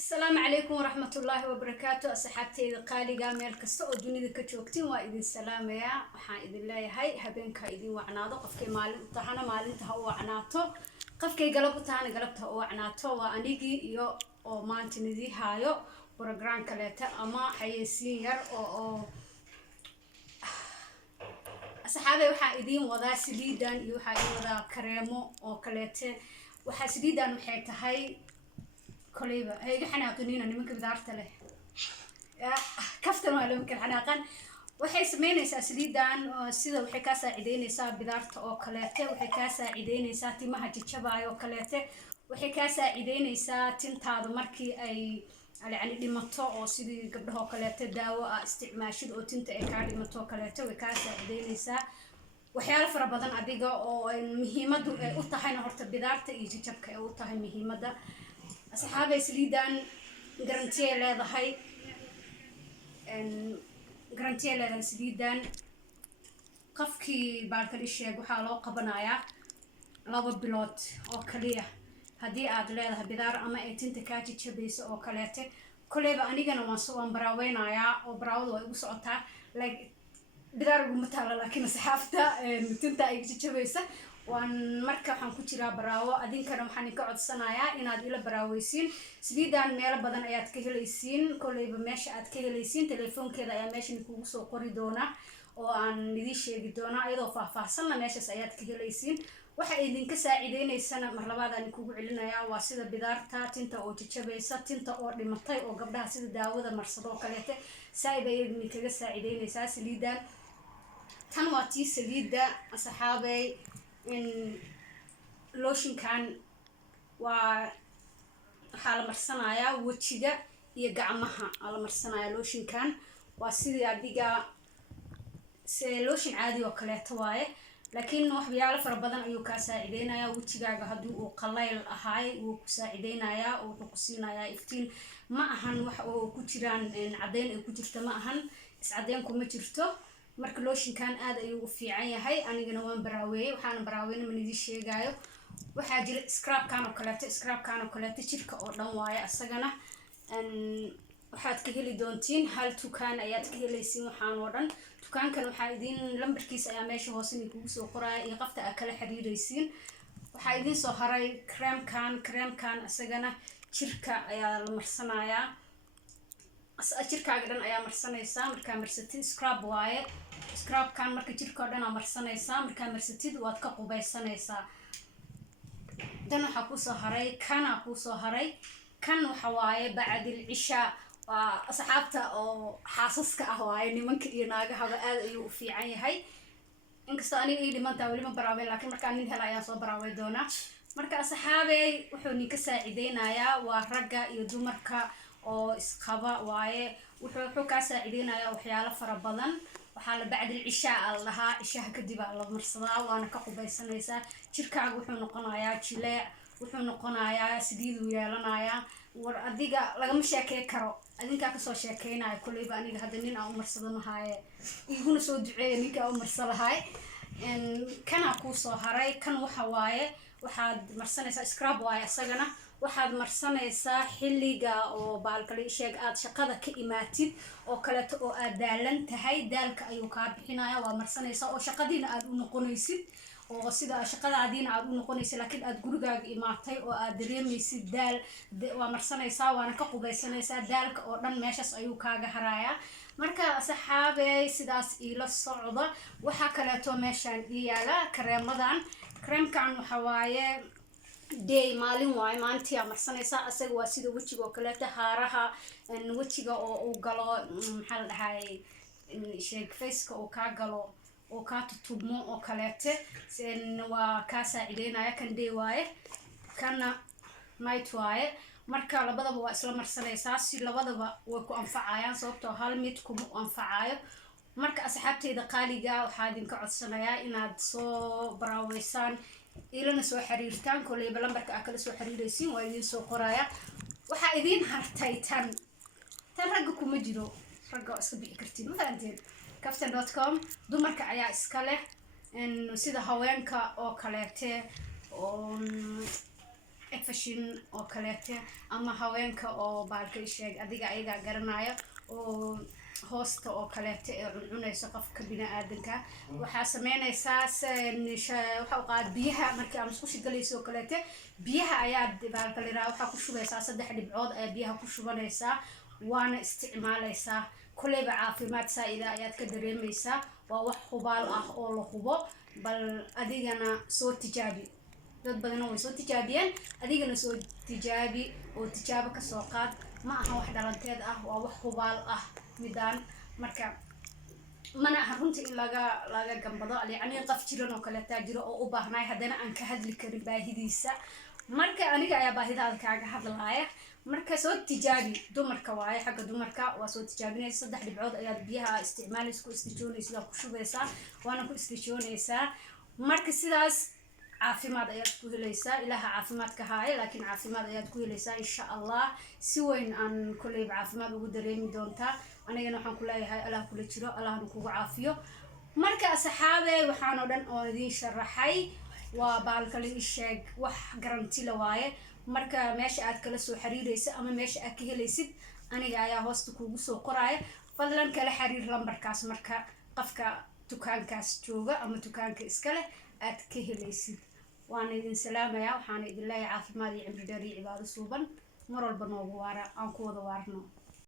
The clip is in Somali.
السلام عليكم ورحمة الله وبركاته. أصحابتي قالي مeel kasta oo dunida ka joogtiin waa idin salaamaya. waxaan idin leeyahay habeenka idin wacnaado qofkay maalin u tahana maalinta ha u wacnaato qofkay galab u tahana galabta ha u wacnaato waa anigii iyo oo maanta nidii haayo program kaleeta ama xayeysiin yar oo asxaabay waxaan idin wadaa saliidan iyo waxaan idin wadaa kareemo oo kaleeta waxa saliidan waxay tahay كليبا هي حناقنين أنا ممكن بدارته له كفتر ما له ممكن حناقن وحي سمينا سليدان سيدا وحي كاسا عدين يسا بدارته أو كلاته وحي كاسا عدين يسا تيمها تشبع أو كلاته وحي كاسا عدين يسا تنتاد مركي أي يعني اللي مطو أو سيدي قبله كلاته دواء استعماشد أو تنت إكارد مطو كلاته وكاسا عدين يسا وحيال فربضان أديقا أو مهمة أوتاهينا هورتا بدارته يجي جبكا أوتاهي مهمة أصحابي سليدان غرانتيه لهدهي غرانتيه لهدان سليدان قفكي بالكلي شيغ waxaa loo qabanayaa 2 bilood oo kaliya hadii aad leedahay bidaar ama ay tinta ka jabeyso oo kaleete kuleyba anigana waan soo baraweynayaa oo barawdu way ugu socotaa like bidaar ugu mataala laakiin saxaafta tinta ay jabeyso وان marka waxaan ku jiraa baraawo adinkana waxaan ka codsanayaa inaad ila baraaweysiin saliidan meel badan ayaad ka helaysiin kuleyba meesha aad ka helaysiin telefoonkeeda ayaa meesha kugu soo qori doona oo aan idin sheegi doona iyadoo faahfaahsan meeshaas ayaad ka helaysiin waxa idinka saacideynaysan mar labaad aan kugu celinayaa waa sida bidaarta tinta oo jabeysa tinta oo dhimatay oo gabdhaha sida daawada marsado kaleete saaid ay idinkaga saacideynaysaa saliidan tan waa tii saliida asxaabay in lotion kan waxaa la marsanayaa wajiga iyo gacmaha la marsanayaa lotion kan waa sidii adiga lotion caadi oo kaleeto waaye laakiin waxyaalo fara badan ayuu ka saacideynayaa wajigaaga hadii uu qallayl ahaay uu ku saacideynayaa oo wuxuu ku siinayaa iftiin ma ahan wax oo ku jiraan cadeyn ay ku jirto ma ahan iscadeyn kuma jirto marka lotion kan aad ayuu u fiican yahay anigana waan baraaweeyay waxaan baraaweeyna ma idin sheegayo waxa jira scrub kan oo kaleeto jirka oo dhan waaye asagana waxaad ka heli doontiin hal tukaan ayaad ka helaysiin waxaan oo dhan tukaankan waxa idin lambarkiisa ayaa meesha hoose kugu soo qoraya iyo qofta aad kala xiriiraysiin waxa idin soo haray cream kan asagana jirka ayaa la marsanayaa jirkaaga dhan ayaa marsanaysaa marka marsatid scrub waaye scrub kan marka jirka dhan ayaa marsanaysaa marka marsatid waad ka qubaysanaysaa dan waxa ku soo haray kan waxa waaye bacdil cisha waa asxaabta oo xaasaska ah waaye nimanka iyo naagaha aad ayuu u fiican yahay inkastoo aniga ii dhimanta wali ma baraaway laakiin marka nin hela ayaa soo baraaway doona marka asxaabay wuxuu ninka saacideynayaa waa ragga iyo dumarka oo isqaba waaye wuxuu ka saacideynayaa waxyaalo fara badan waxa la bacdil cisha allaha cishaha kadib la marsadaa waana ka qubaysanaysaa jirkaaga wuxuu noqonayaa jileec wuxuu noqonayaa sidiidu yeelanayaa war adiga lagama sheekay karo adinka ka soo sheekeynayo kuleyba aniga hadda nin aan u marsado mahaaye iguna soo duceeyay ninka u marsalahay kana ku soo haray kan waxa waaye waxaad marsanaysaa scrub waaye asagana waxaad marsanaysaa xilliga oo baalkali sheeg aad shaqada ka imaatid oo kaleeto oo aad daalan tahay daalka ayuu ka bixinayaa waa marsanaysaa oo shaqadiina aad u noqonaysid oo sida shaqadaadiina aad u noqonaysid laakiin aad gurigaaga imaatay oo aad dareemaysid daal waa marsanaysaa waana ka qubaysanaysaa daalka oo dhan meeshaas ayuu kaaga harayaa marka saxaabay sidaas ila socda waxa kaleeto meeshan yaala creamkan waxa waaye day maalin waaye maalintii aad marsanaysaa asaga waa sida wajiga oo kaleeto haaraha wajiga oo uu galo maxaa la dhahay shake faceka oo kaa galo oo kaa tutubmo oo kaleete waa kaa saacideynaya kan day waaye kana night waaye marka labadaba waa isla marsanaysaa si labadaba way ku anfacayaan sababtoo hal mid kuma anfacayo marka asxaabteyda qaaliga waxaa idinka codsanayaa inaad soo baraaweysaan ilana soo xiriirtaan kuleyba lambarka aad kala soo xiriiraysiin waa idin soo qoraya waxaa idin hartay tan ragga kuma jiro ragga iska bixi kartiin ma fahanteen kaftan.com dumarka ayaa iska leh sida haweenka oo kaleete oo fashion oo kaleete ama haweenka oo baalka sheeg adiga ayaga garanayo oo hoosta oo kaleete ee cunayso qofka bini'aadanka waxaa sameynaysaa waxa u qaad biyaha markii aan isku shigalayso oo kaleete biyaha ayaa baalka liraa waxaa ku shubaysaa 3 dhibcood ayaa biyaha ku shubanaysaa waana isticmaalaysaa kuleyba caafimaad saa'ida ayaad ka dareemaysaa waa wax hubaal ah oo la hubo bal adigana soo tijaabi dad badan oo soo tijaabiyeen adigana soo tijaabi oo tijaabo ka soo qaad ma aha wax dhalanteed ah waa wax hubaal ah midaan marka mana aha runtii in laga gambado yacni qof jiran oo kale taajiro oo u baahnay haddana aan ka hadli karin baahidiisa marka aniga ayaa baahidaada kaaga hadlaaya marka soo tijaabi dumarka waaye xagga dumarka waa soo tijaabinaysa 3 dhibcood ayaad biyaha isticmaalaysa ku istijoonaysa ku shubaysaa waana ku istijoonaysaa marka sidaas caafimaad ayaad ku helaysaa ilaaha caafimaadka haaya laakiin caafimaad ayaad ku helaysaa insha Allah si weyn aan kulay caafimaad ugu dareemi doontaa anigana waxaan ku leeyahay Allah kula jiro Allahna kugu caafiyo marka asxaabay waxaan oo dhan oo idin sharaxay waa baalka la sheeg wax garanti la waaye marka meesha aad kala soo xiriiraysa ama meesha aad ka helaysid aniga ayaa hoosta kugu soo qoraya fadlan kala xiriir lambarkaas marka qofka dukaankaas jooga ama dukaanka iska leh aad ka helaysid waan idin salaamayaa waxaan idin leeyahay caafimaad iyo cimri dheer iyo cibaado suuban mar walba noogu waara aan ku wada waarno